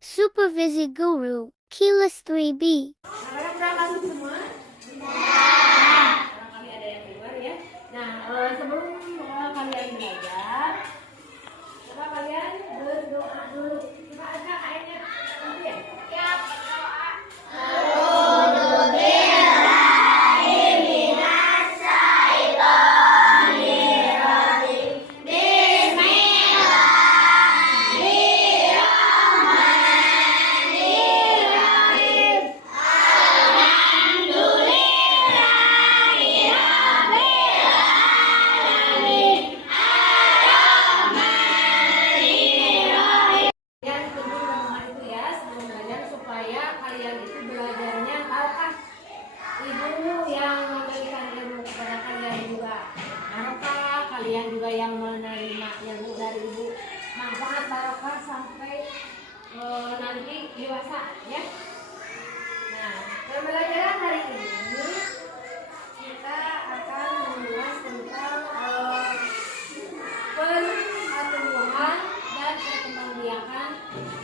Supervisi Guru, Keyless 3B. Anak-anak udah masuk semua? Nah, barangkali ada yang keluar ya. Nah, sebelum kalian belajar, coba kalian berdoa dulu. Coba ada ayatnya nanti ya. Ya, berdoa. Kalian tunggu renungan itu ya sebelum belajar supaya kalian itu belajarnya tahukah ibu yang memberikan ilmu kepada kalian juga. Barokah kalian juga yang menerima ilmu dari ibu. Manfaat barokah sampai nanti dewasa ya. Nah, pembelajaran hari ini kita akan membahas tentang pertumbuhan dan perkembangbiakan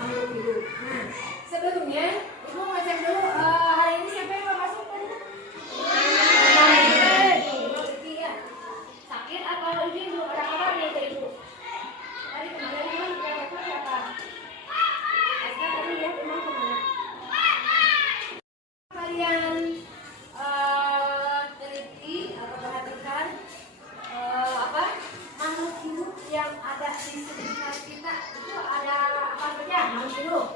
makhluk hidup. Nah, sebelumnya ibu ngecek dulu hari ini siapa yang mau masuk tadi? Iya. Sakit atau ibu ada kabar nih dari ibu? Tadi kemarin ibu dapat siapa? Aska tadi ya emang kemana? Kalian teliti atau perhatikan apa makhluk hidup yang ada di sekitar kita itu ada apa saja makhluk hidup?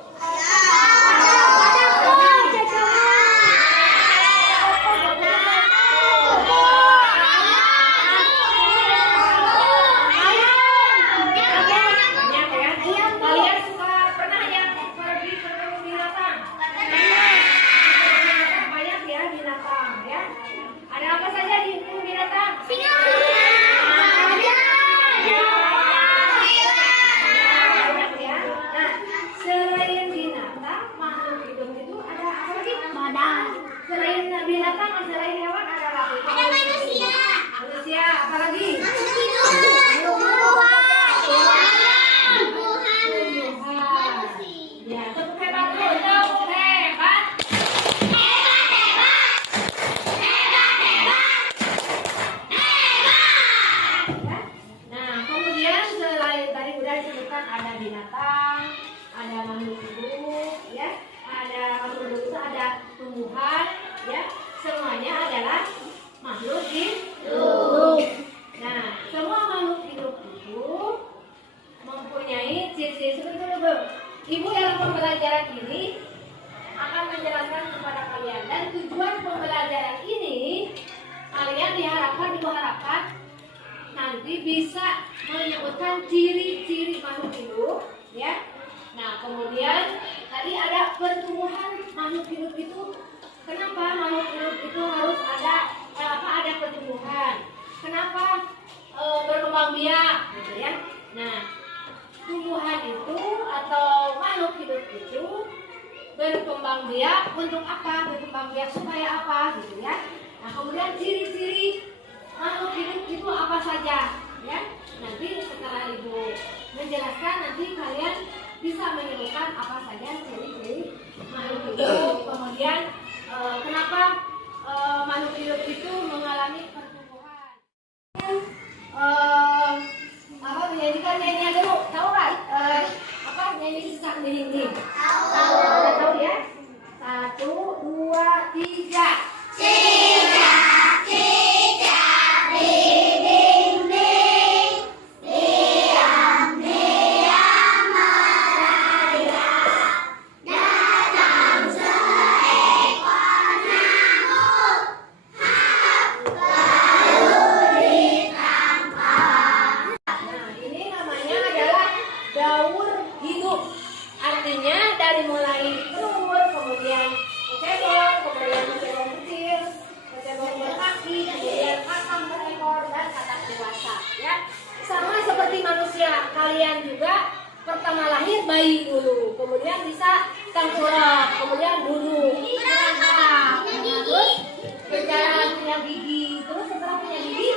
Kalian suka pernah yang pergi ke kebun binatang? Banyak ya binatang ya. Ada apa saja di kebun binatang? Banyak ya. Nah, selain binatang, makhluk hidup itu ada apa lagi? Selain binatang, selain hewan ada apa? Ada manusia. Manusia, apa lagi? Ya, tepuk hebat dulu. Tepuk hebat. Ya. Nah, kemudian selain tadi udah disebutkan ada binatang, ada makhluk hidup, ya, ada makhluk hidup itu ada tumbuhan, ya, semuanya adalah makhluk hidup. Nah, semua makhluk hidup itu mempunyai ciri-ciri seperti itu, Bu. Ibu dalam pembelajaran ini akan menjelaskan kepada kalian dan tujuan pembelajaran ini kalian diharapkan nanti bisa menyebutkan ciri-ciri makhluk hidup ya. Nah, kemudian tadi ada pertumbuhan makhluk hidup itu. Kenapa makhluk hidup itu harus ada pertumbuhan? Kenapa berkembang biak gitu ya. Nah, tumbuhan itu atau makhluk hidup itu berkembang biak untuk apa? Berkembang biak supaya apa gitu ya. Nah, kemudian ciri-ciri makhluk hidup itu apa saja ya. Nanti setelah ibu menjelaskan nanti kalian bisa menyebutkan apa saja ciri-ciri makhluk hidup. Kemudian kenapa makhluk hidup itu mengalami pertumbuhan. Apa menyanyikan nyanyian dulu? Tahu nggak? Apa nyanyi sesak dinding? Tahu ya? 1, 2, 3. Nah, ini namanya adalah daur hidup. Artinya dari mulai telur, kemudian kecebong, kemudian kecebong kecil, kecebong berkaki, kemudian kakak berekor dan kakak dewasa. Ya, sama seperti manusia, kalian juga pertama lahir bayi dulu, kemudian bisa tengkurap, kemudian duduk, merangkak, terus berjalan punya gigi, terus setelah punya gigi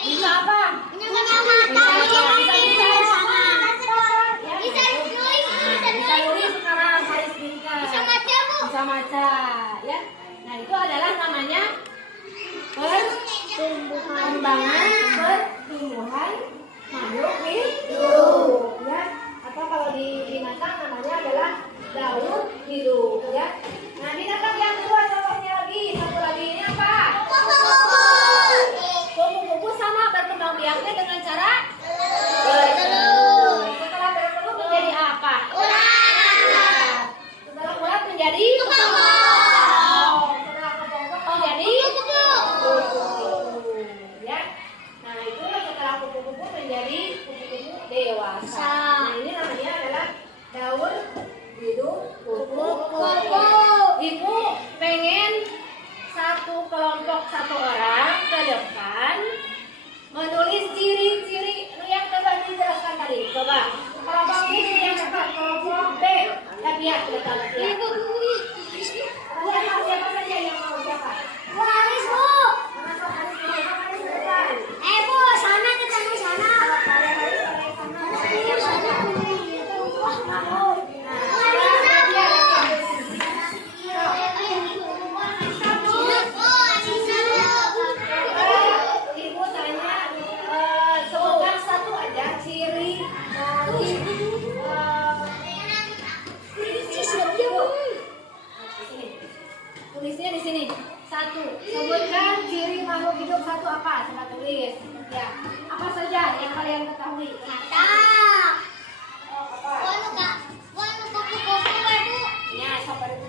bisa apa? Bisa nulis, bisa maca-maca, ya. Nah itu adalah namanya perkembangan pertumbuhan makhluk hidup, ya. Atau kalau di binatang namanya adalah daur hidup, ya. Nah binatang yang kedua contohnya lagi, satu lagi ini apa? Kupu-kupu sama berkembang biaknya dengan cara bertelur. Setelah bertelur menjadi apa? Setelah ulat menjadi kepompong. Setelah kepompong menjadi kupu-kupu, ya. Nah itu setelah kupu-kupu menjadi kupu-kupu dewasa. Nah ini namanya adalah daur hidup kupu-kupu. Ibu pengen satu kelompok satu orang ke depan menulis ciri-ciri yang coba dijelaskan tadi. Coba kelompok ini yang cepat, kelompok B. Lihat, siapa saja yang mau siapa? Bu Haris, Bu. Bu, sana ketemu sana. Ibu tanya, semoga satu ada ciri dari tulisnya di sini. Satu, sebutkan ciri makhluk hidup satu apa? Coba tulis. Ya, apa saja yang kalian ketahui? Ya, siapa itu?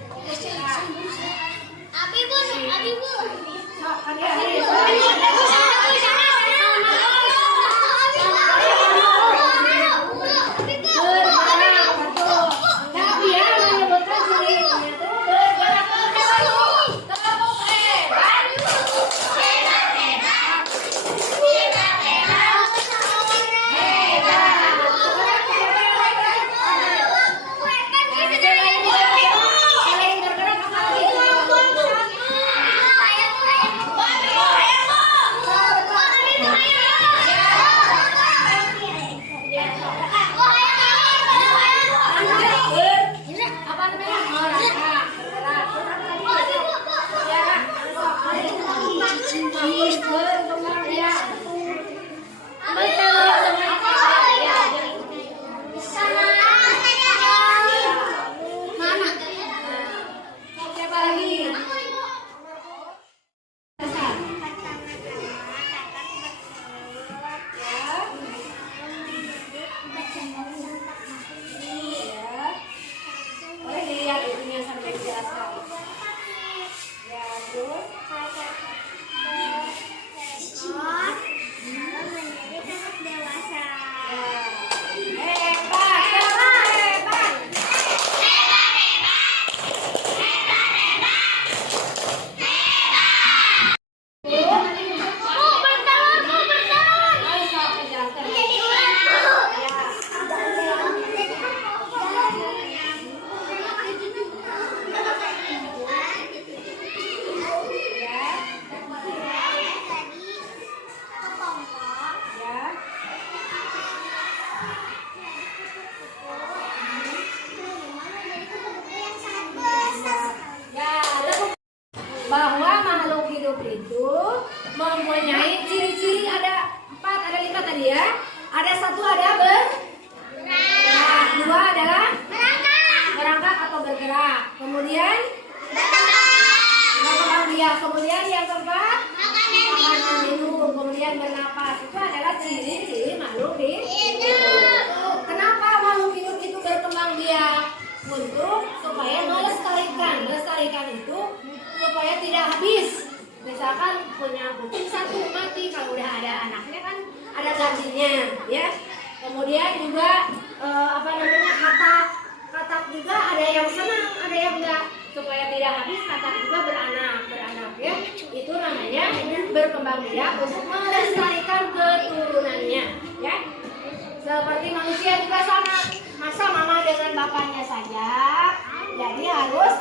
Bahwa makhluk hidup itu mempunyai ciri-ciri ada 4, ada 5 tadi ya. Ada 1 ada bergerak, 2 adalah merangkak atau bergerak. Kemudian berkembang biak. Kemudian yang keempat makan minum. Kemudian bernapas. Itu adalah ciri-ciri makhluk hidup. Kenapa makhluk hidup itu berkembang biak? Untuk supaya melestarikan itu supaya tidak habis. Misalkan punya kucing 1 mati, kalau udah ada anaknya kan ada gantinya, ya. Kemudian juga katak juga ada yang senang, ada yang enggak. Supaya tidak habis katak juga beranak, ya. Itu namanya berkembang biak untuk melestarikan keturunannya, ya. Seperti manusia juga sama. Masa mama dengan bapaknya saja, jadi harus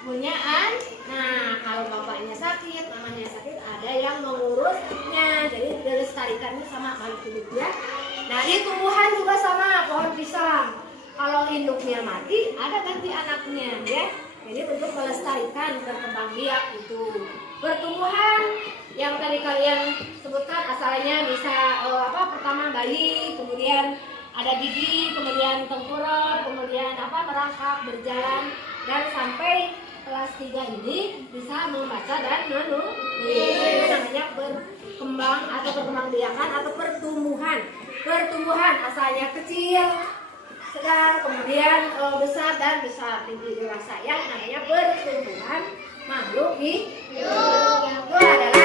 punya Nah, kalau bapaknya sakit, mamanya sakit, ada yang mengurusnya. Jadi dilestarikannya sama makhluk hidup, ya. Nah, di tumbuhan juga sama, pohon pisang. Kalau induknya mati, ada ganti anaknya, ya. Jadi untuk melestarikan berkembang biak itu. Pertumbuhan yang tadi kalian sebutkan asalnya bisa pertama bayi, kemudian ada gigi, kemudian tengkorak, kemudian merangkak, berjalan, dan sampai kelas 3 ini bisa membaca dan menulis. Itu namanya berkembang atau perkembangbiakan atau pertumbuhan. Pertumbuhan asalnya kecil, sedang, kemudian besar dan besar tinggi dewasa, yang namanya pertumbuhan makhluk hidup. Itu adalah